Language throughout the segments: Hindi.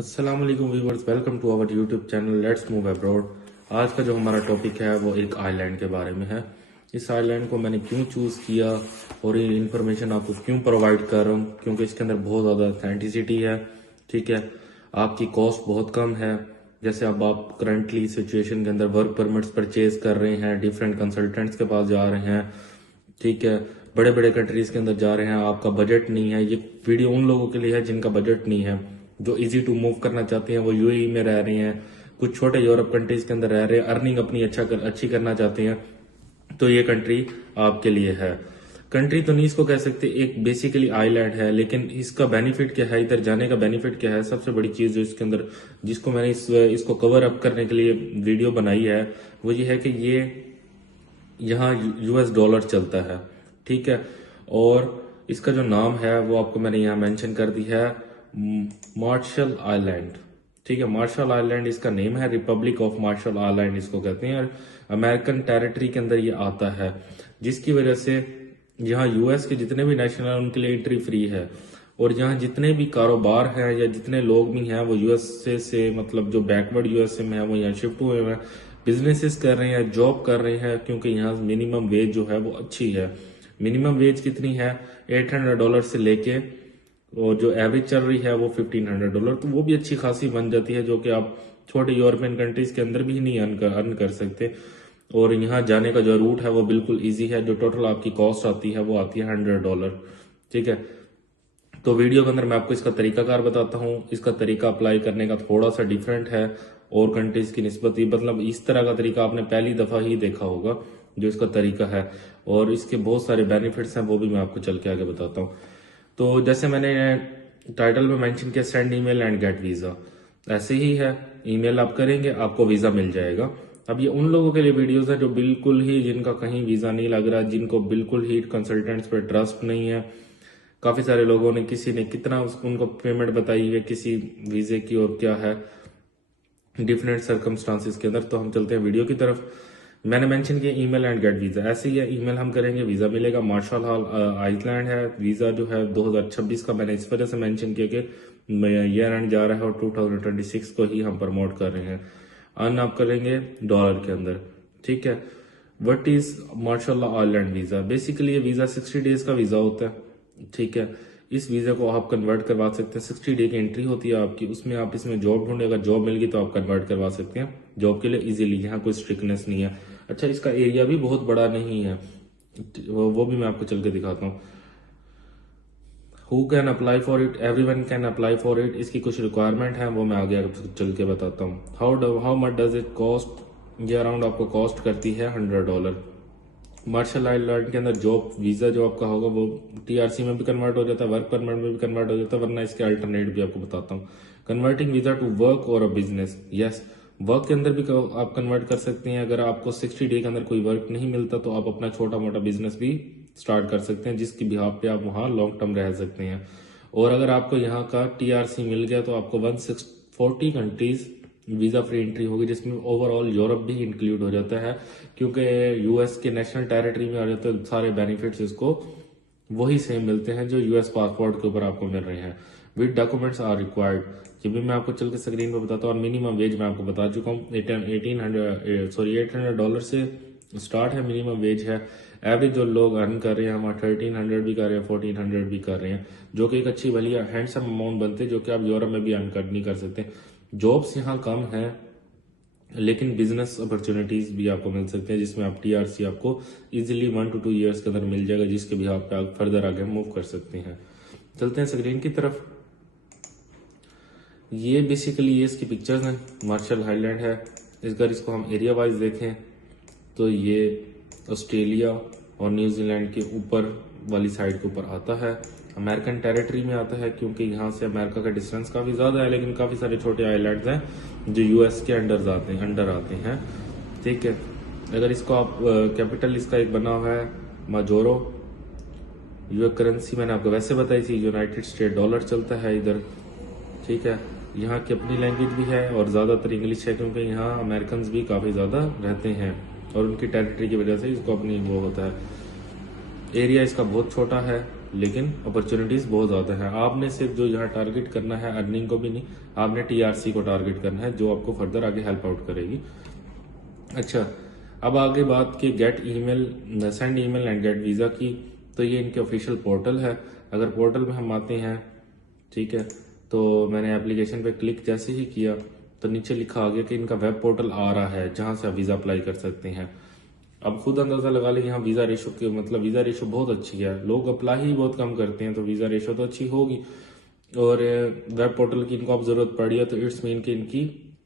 अस्सलाम वालेकुम viewers, welcome to our YouTube channel let's move abroad. आज का जो हमारा टॉपिक है वो एक आइलैंड के बारे में है। इस आइलैंड को मैंने क्यों चूज़ किया और ये इन्फॉर्मेशन आपको क्यों प्रोवाइड कर रहा हूँ, क्योंकि इसके अंदर बहुत ज़्यादा ऑथेंटिसिटी है। ठीक है, आपकी कॉस्ट बहुत कम है। जैसे अब आप करंटली सिचुएशन के अंदर वर्क परमिट्स परचेज कर रहे हैं, डिफरेंट कंसल्टेंट्स के पास जा रहे हैं, ठीक है, बड़े बड़े कंट्रीज के अंदर जा रहे हैं, आपका बजट नहीं है। ये वीडियो उन लोगों के लिए है जिनका बजट नहीं है, जो इजी टू मूव करना चाहते हैं, वो यूएई में रह रहे हैं, कुछ छोटे यूरोप कंट्रीज के अंदर रह रहे हैं, अर्निंग अपनी अच्छी करना चाहते हैं, तो ये कंट्री आपके लिए है। कंट्री तो नहीं इसको कह सकते, एक बेसिकली आइलैंड है, लेकिन इसका बेनिफिट क्या है, इधर जाने का बेनिफिट क्या है, सबसे बड़ी चीज जो इसके अंदर जिसको मैंने इसको कवर अप करने के लिए वीडियो बनाई है वो ये है कि ये यहाँ यूएस डॉलर चलता है। ठीक है, और इसका जो नाम है वो आपको मैंने यहाँ मेंशन कर दी है, मार्शल आइलैंड। ठीक है, मार्शल आइलैंड इसका नेम है, रिपब्लिक ऑफ मार्शल आइलैंड इसको कहते हैं, और अमेरिकन टेरिटरी के अंदर ये आता है, जिसकी वजह से यहाँ यूएस के जितने भी नेशनल हैं उनके लिए एंट्री फ्री है। और यहाँ जितने भी कारोबार हैं या जितने लोग भी हैं वो यूएसए से, मतलब जो बैकवर्ड यूएसए में है वो यहाँ शिफ्ट हुए हैं, बिजनेसेस कर रहे हैं, जॉब कर रहे हैं, क्योंकि यहाँ मिनिमम वेज जो है वो अच्छी है। मिनिमम वेज कितनी है, $800 से लेके, और जो एवरेज चल रही है वो $1500, तो वो भी अच्छी खासी बन जाती है, जो कि आप छोटे यूरोपियन कंट्रीज के अंदर भी नहीं अर्न कर सकते। और यहाँ जाने का जो रूट है वो बिल्कुल इजी है। जो टोटल आपकी कॉस्ट आती है वो आती है $100। ठीक है, तो वीडियो के अंदर मैं आपको इसका तरीकाकार बताता हूँ। इसका तरीका अप्लाई करने का थोड़ा सा डिफरेंट है और कंट्रीज की निस्बत, मतलब इस तरह का तरीका आपने पहली दफा ही देखा होगा जो इसका तरीका है, और इसके बहुत सारे बेनिफिट्स हैं, वो भी मैं आपको चल के आगे बताता हूँ। तो जैसे मैंने टाइटल में मेंशन किया, send email and get visa, ऐसे ही है। ईमेल आप करेंगे, आपको वीजा मिल जाएगा। अब ये उन लोगों के लिए वीडियोस है जो बिल्कुल ही, जिनका कहीं वीजा नहीं लग रहा, जिनको बिल्कुल ही कंसल्टेंट्स पे ट्रस्ट नहीं है। काफी सारे लोगों ने, किसी ने कितना उनको पेमेंट बताई है किसी वीजे की और क्या है डिफरेंट सर्कमस्टांसिस के अंदर। तो हम चलते हैं वीडियो की तरफ। मैंने मेंशन किया ईमेल एंड गेट वीजा, ऐसे ही है, ईमेल हम करेंगे, वीजा मिलेगा। मार्शल आइलैंड है, वीजा जो है 2026 का मैंने इस वजह से मेंशन किया कि ईयर एंड जा रहा है और 2026 को ही हम प्रमोट कर रहे हैं। अर्न आप करेंगे डॉलर के अंदर। ठीक है, what is Marshall Island visa? Basically ये वीजा 60 डेज का वीजा होता है। ठीक है, इस वीजा को आप कन्वर्ट करवा सकते हैं, 60 डे की एंट्री होती है आपकी, उसमें आप इसमें जॉब ढूंढे, अगर जॉब मिल गई तो आप कन्वर्ट करवा सकते हैं जॉब के लिए इजीली, यहाँ कोई स्ट्रिक्टनेस नहीं है। अच्छा, इसका एरिया भी बहुत बड़ा नहीं है, वो भी मैं आपको चल के दिखाता हूँ। Who can apply for it? Everyone can apply for it. इसकी कुछ रिक्वायरमेंट है, वो मैं आगे चल के बताता हूँ। How much does it cost? ये अराउंड आपको कॉस्ट करती है $100। मार्शल आइलैंड के अंदर जॉब वीजा जो आपका होगा वो टीआरसी में भी कन्वर्ट हो जाता है, वर्क परमिट में भी कन्वर्ट हो जाता है, वरना इसके अल्टरनेट भी आपको बताता हूँ। कन्वर्टिंग वीजा टू वर्क और अ बिजनेस, यस, वर्क के अंदर भी आप कन्वर्ट कर सकते हैं। अगर आपको 60 डे के अंदर कोई वर्क नहीं मिलता तो आप अपना छोटा मोटा बिजनेस भी स्टार्ट कर सकते हैं, जिसकी बिहाफ पे आप वहां लॉन्ग टर्म रह सकते हैं। और अगर आपको यहाँ का टीआरसी मिल गया तो आपको 140 कंट्रीज वीजा फ्री एंट्री होगी, जिसमें ओवरऑल यूरोप भी इंक्लूड हो जाता है, क्योंकि यूएस के नेशनल टेरिटरी में आ जाते हैं सारे बेनिफिट्स, इसको वही सेम मिलते हैं जो यूएस पासपोर्ट के ऊपर आपको मिल रहे हैं। विद डॉक्यूमेंट्स आर रिक्वायर्ड, ये भी मैं आपको चल के स्क्रीन पर बताता हूँ। और मिनिमम वेज मैं आपको बता चुका हूँ, $800 से स्टार्ट है, मिनिमम वेज है। एवरेज जो लोग अर्न कर रहे हैं वहाँ 1300 भी कर रहे हैं, 1400 भी कर रहे हैं, जो कि एक अच्छी भली हैंडसम अमाउंट बनते हैं, जो कि आप यूरोप में भी अर्न नहीं कर सकते। जॉब्स यहाँ कम है, लेकिन बिजनेस अपॉर्चुनिटीज भी आपको मिल सकते हैं, जिसमें आप टीआरसी आपको इजीली 1 to 2 ईयर्स के अंदर मिल जाएगा, जिसके भी आप फर्दर आगे मूव कर सकते हैं। चलते हैं स्क्रीन की तरफ। ये बेसिकली ये इसकी पिक्चर्स हैं, मार्शल आइलैंड है। अगर इसको हम एरिया वाइज देखें तो ये ऑस्ट्रेलिया और न्यूजीलैंड के ऊपर वाली साइड के ऊपर आता है, अमेरिकन टेरिटरी में आता है, क्योंकि यहाँ से अमेरिका का डिस्टेंस काफी ज्यादा है, लेकिन काफी सारे छोटे आइलैंड्स हैं जो यूएस के अंडर आते हैं। ठीक है, अगर इसको आप कैपिटल इसका एक बना हुआ है माजोरो। यूएस करेंसी मैंने आपको वैसे बताई थी, यूनाइटेड स्टेट डॉलर चलता है इधर। ठीक है, यहाँ की अपनी लैंग्वेज भी है और ज्यादातर इंग्लिश है, क्योंकि यहाँ अमेरिकन भी काफी ज्यादा रहते हैं और उनकी टेरिटरी की वजह से इसको अपनी वो होता है। एरिया इसका बहुत छोटा है, लेकिन अपॉर्चुनिटीज बहुत ज़्यादा है। आपने सिर्फ जो यहाँ टारगेट करना है अर्निंग को भी नहीं, आपने टीआरसी को टारगेट करना है, जो आपको फर्दर आगे हेल्प आउट करेगी। अच्छा, अब आगे बात की gate email, send email and gate visa की। तो ये इनके ऑफिशियल पोर्टल है। अगर पोर्टल में हम आते हैं, ठीक है, तो मैंने एप्लीकेशन पे क्लिक जैसे ही किया तो नीचे लिखा आ गया कि इनका वेब पोर्टल आ रहा है जहां से आप वीज़ा अप्लाई कर सकते हैं। अब खुद अंदाजा लगा लें, यहाँ वीज़ा रेशो की मतलब वीज़ा रेशो बहुत अच्छी है, लोग अप्लाई ही बहुत कम करते हैं, तो वीज़ा रेशो तो अच्छी होगी। और वेब पोर्टल की इनको आप जरूरत पड़ी है तो इट्स मीन कि इनकी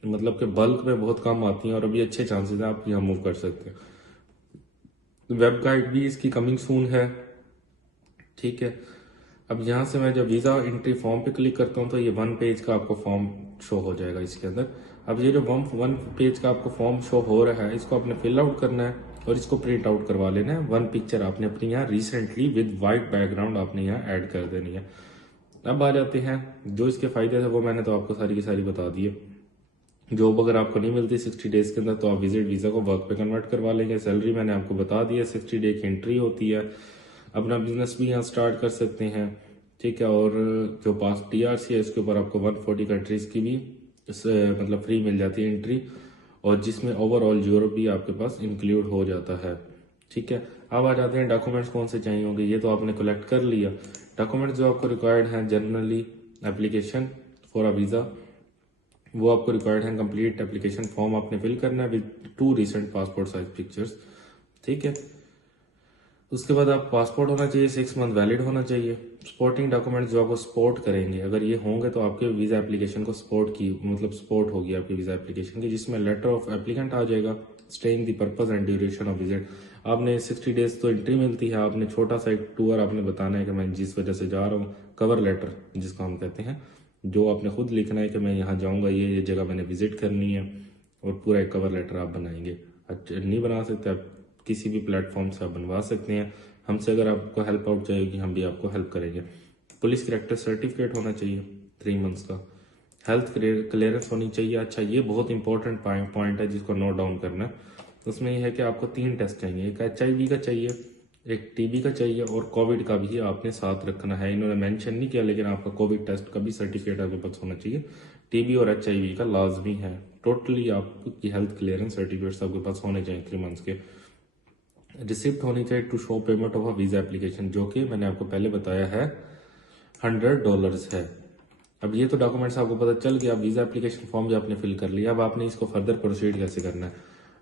मतलब कि बल्क में बहुत कम आती हैं और अभी अच्छे चांसेस हैं आप यहाँ मूव कर सकते हैं। वेब गाइड भी इसकी कमिंग सून है, ठीक है। अब यहाँ से मैं जब वीज़ा एंट्री फॉर्म पे क्लिक करता हूँ तो ये 1 पेज का आपको फॉर्म शो हो जाएगा इसके अंदर। अब ये जो 1 पेज का आपको फॉर्म शो हो रहा है, इसको आपने फिल आउट करना है और इसको प्रिंट आउट करवा लेना है। 1 पिक्चर आपने अपनी यहाँ रिसेंटली विद वाइट बैकग्राउंड आपने यहाँ ऐड कर देनी है। अब आ जाते हैं जो इसके फायदे थे, वो मैंने तो आपको सारी की सारी बता दी है। जॉब अगर आपको नहीं मिलती 60 डेज के अंदर तो आप विजिट वीज़ा को वर्क पे कन्वर्ट करवा लेंगे। सैलरी मैंने आपको बता दी है, 60 डे की एंट्री होती है। अपना बिजनेस भी यहाँ स्टार्ट कर सकते हैं, ठीक है। और जो पास टीआरसी है इसके ऊपर आपको 140 कंट्रीज की भी मतलब फ्री मिल जाती है एंट्री, और जिसमें ओवरऑल यूरोप भी आपके पास इंक्लूड हो जाता है, ठीक है। अब आ जाते हैं डॉक्यूमेंट्स कौन से चाहिए होंगे, ये तो आपने कलेक्ट कर लिया। डॉक्यूमेंट्स जो आपको रिक्वायर्ड हैं, generally application for a visa, वो आपको रिक्वायर्ड है। कंप्लीट एप्लीकेशन फॉर्म आपने फिल करना है with 2 recent passport size pictures, ठीक है। उसके बाद आप पासपोर्ट होना चाहिए, 6 मंथ वैलिड होना चाहिए। सपोर्टिंग डॉक्यूमेंट्स जो आपको सपोर्ट करेंगे, अगर ये होंगे तो आपके वीज़ा एप्लीकेशन को सपोर्ट होगी आपकी वीज़ा एप्लीकेशन की, जिसमें लेटर ऑफ एप्लीकेंट आ जाएगा, staying the purpose and duration of visit. आपने 60 डेज तो एंट्री मिलती है, आपने छोटा सा एक टूर आपने बताना है कि मैं जिस वजह से जा रहा हूँ, कवर लेटर जिसको हम कहते हैं, जो आपने खुद लिखना है कि मैं यहाँ जाऊँगा, ये जगह मैंने विजिट करनी है, और पूरा एक कवर लेटर आप बनाएंगे। अच्छा, नहीं बना सकते आप किसी भी प्लेटफॉर्म से आप बनवा सकते हैं। हमसे अगर आपको हेल्प आउट चाहिएगी हम भी आपको हेल्प करेंगे। पुलिस कैरेक्टर सर्टिफिकेट होना चाहिए 3 मंथ्स का। हेल्थ क्लियरेंस होनी चाहिए। अच्छा, ये बहुत इंपॉर्टेंट पॉइंट है जिसको नोट डाउन करना है। उसमें यह है कि आपको 3 टेस्ट चाहिए, एक HIV का चाहिए, एक TB का चाहिए, और कोविड का भी आपने साथ रखना है। इन्होंने मेंशन नहीं किया लेकिन आपका कोविड टेस्ट का भी सर्टिफिकेट आपके पास होना चाहिए। TB और HIV का लाजमी है। टोटली आपकी हेल्थ क्लियरेंस सर्टिफिकेट्स आपके पास होने चाहिए 3 मंथ्स के। रिसिप्ट होनी चाहिए to show payment of a visa application, जो कि मैंने आपको पहले बताया है $100 है। अब ये तो डॉक्यूमेंट्स आपको पता चल गया। अब वीजा एप्लीकेशन फॉर्म भी आपने फिल कर लिया, अब आपने इसको फर्दर प्रोसीड कैसे करना है।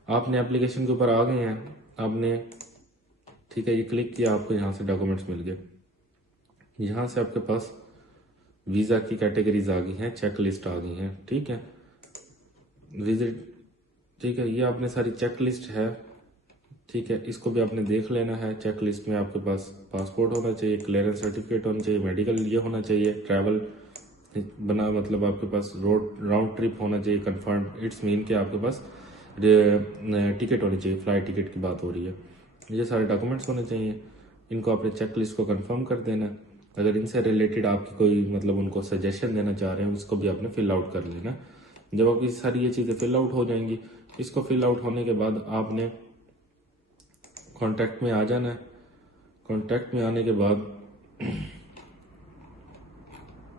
आपने एप्लीकेशन के ऊपर आ गए हैं, आपने ठीक है ये क्लिक किया, आपको यहाँ से डॉक्यूमेंट्स मिल गए। यहाँ से आपके पास वीजा की कैटेगरीज आ गई हैं, चेक लिस्ट आ गई हैं, ठीक है। विजिट, ठीक है, ये आपने सारी चेक लिस्ट है, ठीक है। इसको भी आपने देख लेना है। चेक लिस्ट में आपके पास पासपोर्ट होना चाहिए, क्लियरेंस सर्टिफिकेट होना चाहिए, मेडिकल ये होना चाहिए, ट्रैवल बना मतलब आपके पास राउंड ट्रिप होना चाहिए कंफर्म। इट्स मीन कि आपके पास टिकट होनी चाहिए, फ्लाइट टिकट की बात हो रही है। ये सारे डॉक्यूमेंट्स होने चाहिए। इनको अपने चेक लिस्ट को कंफर्म कर देना। अगर इनसे रिलेटेड आपकी कोई मतलब उनको सजेशन देना चाह रहे हैं, उसको भी आपने फिल आउट कर लेना। जब आपकी सारी ये चीज़ें फिल आउट हो जाएंगी, इसको फिल आउट होने के बाद आपने कॉन्टैक्ट में आ जाना है। कॉन्टैक्ट में आने के बाद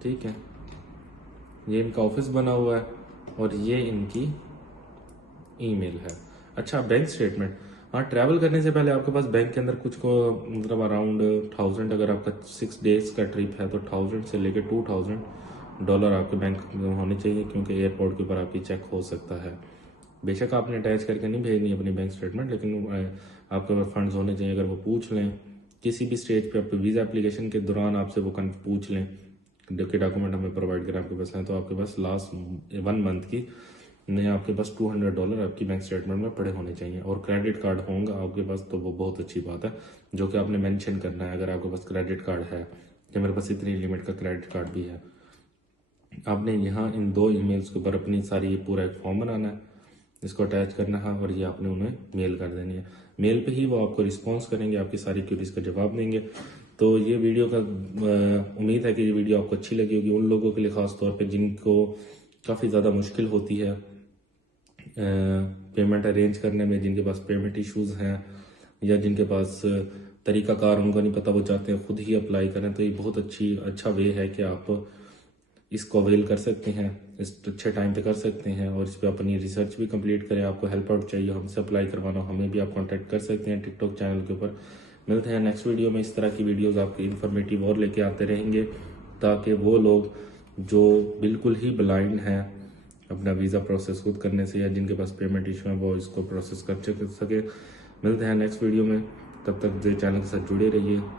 ठीक है, ये इनका ऑफिस बना हुआ है और ये इनकी ईमेल है। अच्छा, बैंक स्टेटमेंट, हाँ, ट्रैवल करने से पहले आपके पास बैंक के अंदर कुछ को मतलब अराउंड 1000, अगर आपका 6 डेज का ट्रिप है तो 1000 से लेकर $2000 आपके बैंक में होने चाहिए, क्योंकि एयरपोर्ट के ऊपर आपकी चेक हो सकता है। बेशक आपने अटैच करके नहीं भेजनी अपनी बैंक स्टेटमेंट, लेकिन आपके पास फंड्स होने चाहिए। अगर वो पूछ लें किसी भी स्टेज पे, आपके वीज़ा एप्लीकेशन के दौरान आपसे वो पूछ लें कि डॉक्यूमेंट हमें प्रोवाइड करें आपके पास हैं, तो आपके पास लास्ट 1 मंथ की नहीं आपके पास $200 आपकी बैंक स्टेटमेंट में पड़े होने चाहिए। और क्रेडिट कार्ड होगा आपके पास तो वो बहुत अच्छी बात है, जो कि आपने मेंशन करना है। अगर आपके पास क्रेडिट कार्ड है कि मेरे पास इतनी लिमिट का क्रेडिट कार्ड भी है, आपने यहाँ इन 2 ईमेल्स के ऊपर अपनी सारी ये पूरा एक फॉर्म बनाना है, इसको अटैच करना है और ये आपने उन्हें मेल कर देनी है। मेल पे ही वो आपको रिस्पॉन्स करेंगे, आपकी सारी क्यूरीज का जवाब देंगे। तो ये वीडियो का उम्मीद है कि ये वीडियो आपको अच्छी लगी होगी। उन लोगों के लिए खास तौर पे जिनको काफ़ी ज़्यादा मुश्किल होती है पेमेंट अरेंज करने में, जिनके पास पेमेंट इश्यूज हैं या जिनके पास तरीकाकार उनको नहीं पता, वो चाहते हैं खुद ही अप्लाई करें, तो ये बहुत अच्छा वे है कि आप इसको अवेल कर सकते हैं, इस अच्छे टाइम पे कर सकते हैं और इस पर अपनी रिसर्च भी कंप्लीट करें। आपको हेल्प आउट चाहिए, हमसे अप्लाई करवाना, हमें भी आप कांटेक्ट कर सकते हैं टिकटॉक चैनल के ऊपर। मिलते हैं नेक्स्ट वीडियो में। इस तरह की वीडियोस आपके इन्फॉर्मेटिव और लेके आते रहेंगे, ताकि वो लोग जो बिल्कुल ही ब्लाइंड हैं अपना वीज़ा प्रोसेस खुद करने से, या जिनके पास पेमेंट इशू है, वो इसको प्रोसेस कर सके। मिलते हैं नेक्स्ट वीडियो में, तब तक चैनल के साथ जुड़े रहिए।